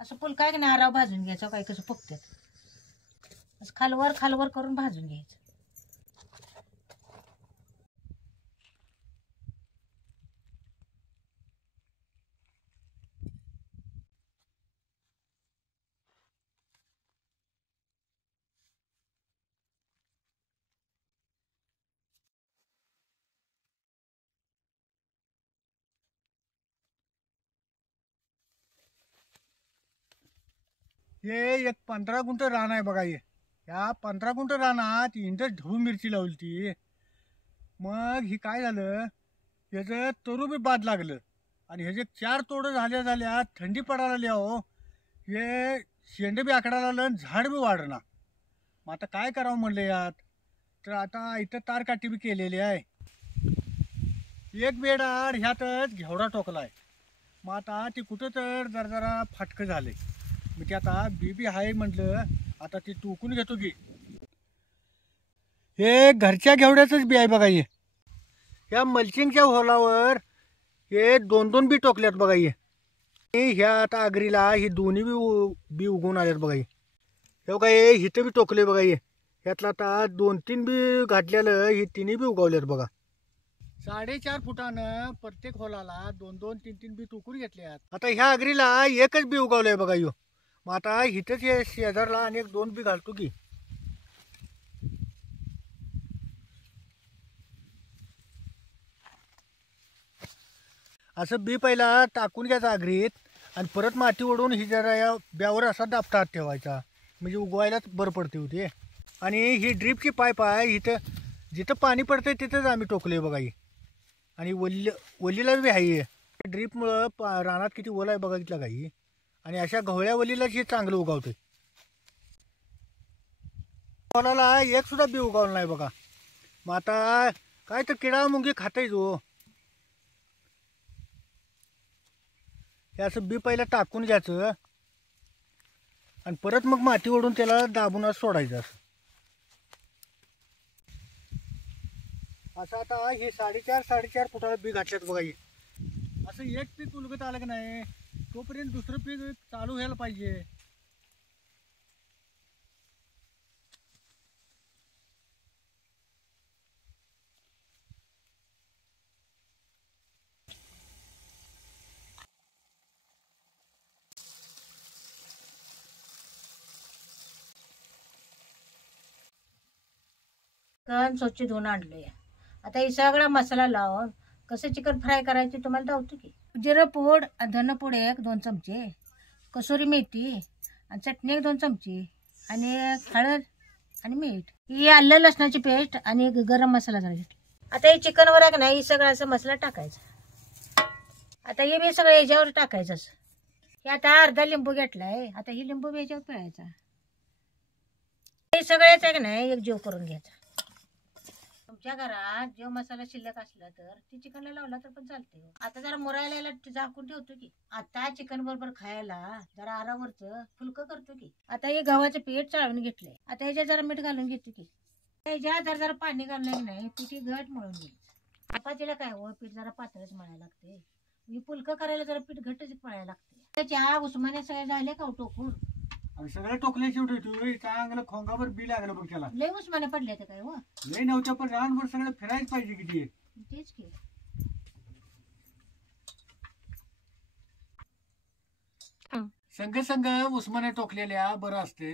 असं पुलका आहे की नाही आराव भाजून घ्यायचं काय कसं फुगतात असं खालवर खालवर करून भाजून घ्यायचं. हे एक 15 गुंठ रान आहे बघा. या 15 गुंठ रानात इंटच ढबू मिरची लावली ती. मग ही काय झालं, ह्याचं तरू बी बाद लागलं आणि ह्याचे 4 तोडं झाल्या थंडी पडायला लागली. अहो हे शेंड बी आकडायला लागलं आणि झाड बी वाढना. मग आता काय करावं म्हणलं यात. तर आता इथं तारकाठी बी केलेली आहे. एक बेडार ह्यातच घेवडा टोकला आहे. मग आता ते कुठं तर जरा फाटकं झालंय. मग ते आता बी आहे म्हटलं, आता ते टोकून घेतो की. हे घरच्या घेवड्याचंच बी आहे बघा. ह्या मल्चिंगच्या होलावर हे 2-2 बी टोकल्यात बघा. ह्या आता आगरीला ही दोन्ही बी उगवून आल्यात बघा. हे बघा हे हिथं बी टोकले बघा. ह्यातलं आता 2-3 बी घातलेलं, ही तिन्ही बी उगवल्यात बघा. 4.5 फुटानं प्रत्येक होलाला 2-2, 3-3 बी टोकून घेतल्यात. आता ह्या आगरीला एकच बी उगवलंय बघा. मग आता इथंच हे शेजारला आणि 1-2 बी घालतो की. असं बी पहिला टाकून घ्यायचं आगरीत आणि परत माती ओढून ही जरा या ब्यावर असा दाबता ठेवायचा, म्हणजे उगवायलाच बरं पडते होते. आणि ही ड्रीपची पाईप आहे, इथं जिथं पाणी पडतंय तिथंच आम्ही टोकले बघा. आणि वल्लीला बी आहे. ड्रीपमुळं रानात किती ओल आहे बघा तिथला काही. आणि अशा गवळ्या वलीलाच हे चांगलं उगवतंय. कोणाला एक सुद्धा बी उगवलं नाही बघा. मग आता काय तर किडा मुंगी खाताय जो. हे असं बी पहिलं टाकून घ्यायचं आणि परत मग माती ओढून त्याला दाबून सोडायचं. असं आता हे 4.5 फुटाला बी घातल्यात बघा. असं एक पीक उलगत आलं की नाही, तोपर्यंत दुसरं पीक चालू व्हायला पाहिजे. चिकन स्वच्छ धुवून आणलंय. आता हे सगळा मसाला लावून कसं चिकन फ्राय करायचे तुम्हाला दावतो की. जिरं पूड, धनपूड 1-2 चमचे, कसुरी मेथी आणि चटणी 1-2 चमचे आणि हळद आणि मीठ, ही आलं लसणाची पेस्ट आणि गरम मसाला जरा घेतला. आता हे चिकनवर आहे का नाही, सगळं असं मसाला टाकायचा. आता हे बी सगळं याच्यावर टाकायचं. हे आता अर्धा लिंबू घेतलाय. आता ही लिंबू याच्यावर पिळायचा. हे सगळ्याच आहे का नाही एक जीव करून घ्यायचा. तुमच्या घरात जो मसाला शिल्लक असला तर ती चिकनला लावला तर पण चालते. आता जरा मुरायला झाकून ठेवतो की. आता चिकन बरोबर खायला जरा आरावरचं फुलकं करतो की. आता हे गव्हाचं पीठ चाळून घेतलंय. आता ह्याच्यात जरा मीठ घालून घेतो की. ह्याच्यात जरा पाणी घाललं की नाही पिठी घट मळून घ्यायचं. चपातीला काय हो पीठ जरा पातळच मळायला लागते. मी फुलकं करायला जरा पीठ घटच मळायला लागते. त्याच्या उस्माने सगळे झाले का टोकून सगळं टोकले शेवटी चांगलं खोंगावर बी लागलं बघ त्याला. लय उस्माने पडले ते काय हो. लय नव्हतं पण रानभर सगळं फिरायच पाहिजे किती. तेच की. संघ उस्माने टोकलेल्या बरं असते.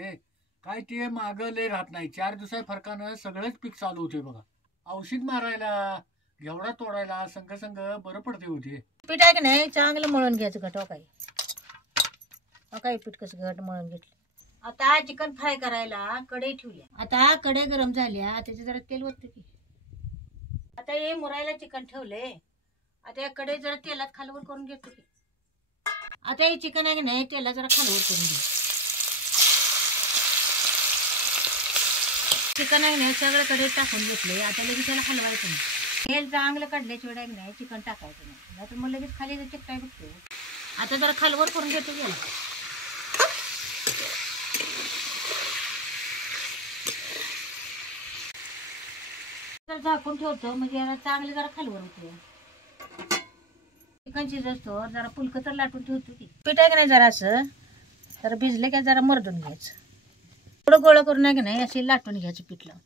काय ते मागं लय राहत नाही. 4 दिवसा फरकानं सगळंच पीक चालू होते बघा. औषध मारायला, घेवडा तोडायला संघ बरं पडते होते. पीठ आहे की नाही चांगलं मळून घ्यायचं घट. काय पीठ कसं घट मळून घेतलं. आता चिकन फ्राय करायला कढई ठेवली. आता कढई गरम झाल्या, त्याचे जरा तेल ओततो की. आता हे मुरायला चिकन ठेवलंय. आता या कढई जरा तेलात खालवर करून घेतो की. आता हे चिकन आहे की नाही तेलात जरा खालवर करून घे. चिकन आहे नाही सगळं कढईत टाकून घेतलंय. आता लगेच त्याला हलवायचं नाही. तेल चांगलं काढल्याच्या वेळ आहे की नाही चिकन टाकायचं नाही, नाहीतर मग लगेच खाली चिकटाय बघतो. आता जरा खालवर करून घेतो की. झाकून ठेवतो म्हणजे याला चांगले जरा खालवर होते. चिकन शिजतो जरा फुलकं तर लाटून ठेवतो की. पीठ आहे की नाही जरा असं जरा भिजले की जरा मरडून घ्यायचं. थोडं गोळं करून नाही की नाही अशी लाटून घ्यायचं पीठ लावून.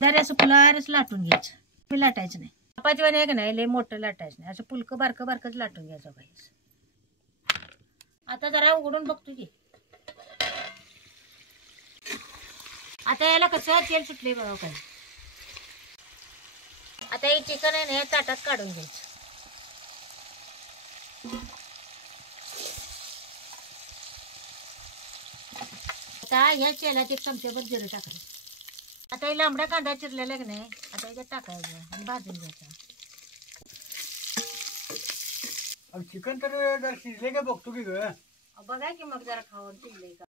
जरा असं फुलारच लाटून घ्यायचं. मी लाटायचं नाही. चपातीवाने आहे की नाही लय मोठं लाटायचं नाही. असं फुलकं बारकं बारकंच लाटून घ्यायचं पाहिजे. आता जरा उघडून बघतो की आता याला कसं तेल सुटले बघा काय. आता हे चिकन आहे ना ताटात काढून घ्यायचं. आता या तेलात एक चमच्याभर जिरं टाकायचं. आता हे लांबडा कांदा चिरलेला की नाही आता याच्यात टाकायचं आणि भाजून घ्यायचं. चिकन तर जर शिजले का बघतो की ग. बघा की मग जरा खाऊन शिजले का.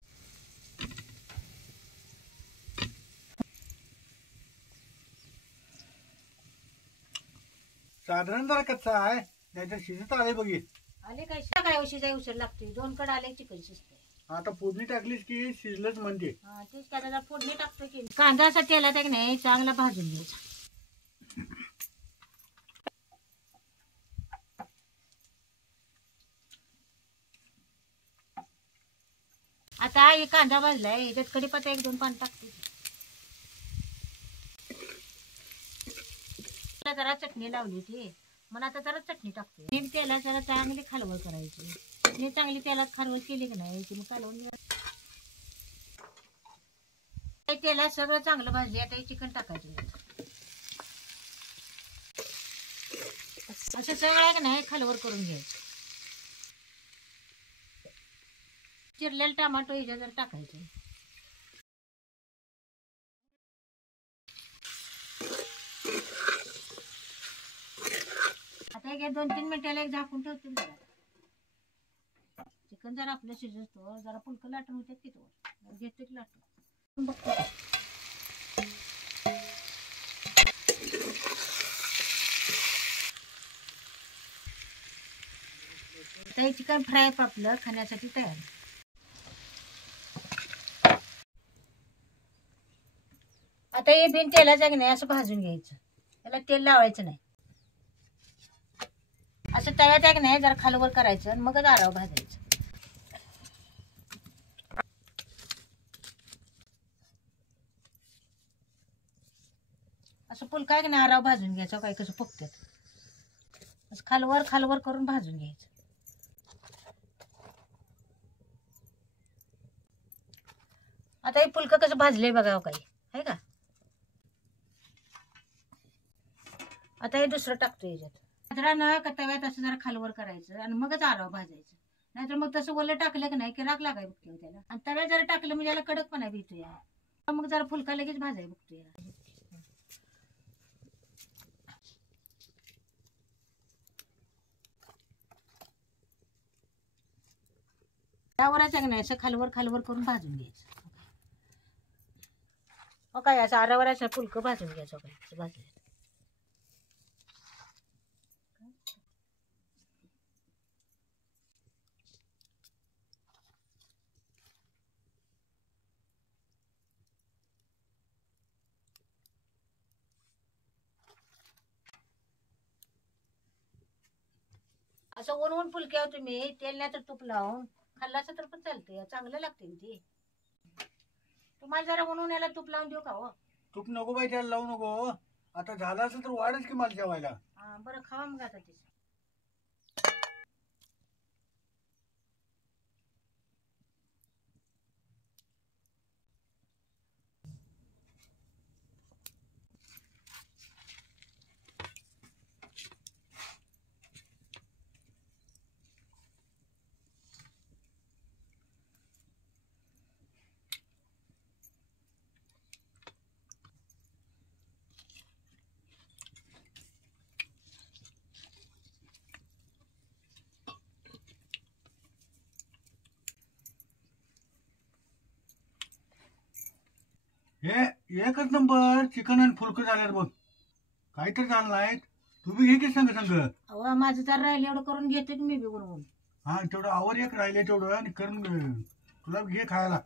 साधारण जरा कच्चा आहे नाहीतर शिजत आले बघी. आले काय काय शिजाय उशीर लागते. 2 कड आले चिकन शिजते. आता फोडणी टाकलीस की शिजलंच म्हणते. तेच काय आता फोडणी टाकतो की कांदा असा तेलात आहे की नाही चांगला भाजून घ्यायचा. आता हे कांदा भाजलाय याच्यात कढीपत्ता 1-2 पान टाकते. जरा चटणी लावली होती मग आता जरा चटणी टाकते. मी तेलात जरा चांगली खालवळ करायची. मी चांगली तेलात खालवळ केली की नाही ती मग कालवून तेलात सगळं चांगलं भाजले. आता हे चिकन टाकायचं. असं सगळं की नाही खालवळ करून घ्यायचं. चिरलेलं टमाटो ह्याच्यात जर टाकायचं. आता एक 2-3 मिनिटाला एक झाकून ठेवते. चिकन जरा आपलं शिजतो जरा फुलकं लाटून होते की तो घेते की लाटून बघतो. आता हे चिकन फ्राय आपलं खाण्यासाठी तयार. आता हे बिन तेलाचं की नाही असं भाजून घ्यायचं. त्याला तेल लावायचं नाही. असं तव्यात आहे की नाही जरा खालवर करायचं आणि मगच आराव भाजायचं. असं फुलका आहे की नाही आराव भाजून घ्यायचं. काय कसं फुगतात असं खालवर खालवर करून भाजून घ्यायचं. आता हे फुलकं कसं भाजलंय बघा काही आहे का. आता हे दुसरं टाकतो याच्यात. न का तव्यात असं जरा खालवर करायचं आणि मगच आराव भाजायचं. नाहीतर मग तसं ओलं टाकलं की नाही की राख लागाय बघतो त्याला. आणि तव्यात जरा टाकलं म्हणजे याला कडकपणा भेटतो या. मग जरा फुलका लगेच भाजाय बघतो याला. त्यावरच आहे नाही असं खालवर खालवर करून भाजून घ्यायचं. काय असं आरावर असं फुलकं भाजून घ्यायचं. काय भाजलं असं ऊन फुलक्या तुम्ही तेल नाही तर तूप लावून खाल्लाचं तर पण चालतंय. चांगलं लागते ती. तुम्हाला जरा ऊन याला तूप लावून देऊ का हो. तूप नको बाई त्याला लावू नको. आता झालं असं तर वाढच की मला जेवायला. बरं खावा मग आता ते. हे एकच नंबर चिकन आणि फुलकं झाल्यात बघ. काहीतरी झालं नाहीत. तुम्ही घे की संग संग. अहो माझं तर राहिलं एवढं करून घेते की मी बी बनवून. हा तेवढं आवर एक राहिले तेवढं आणि करून तुला घे खायला.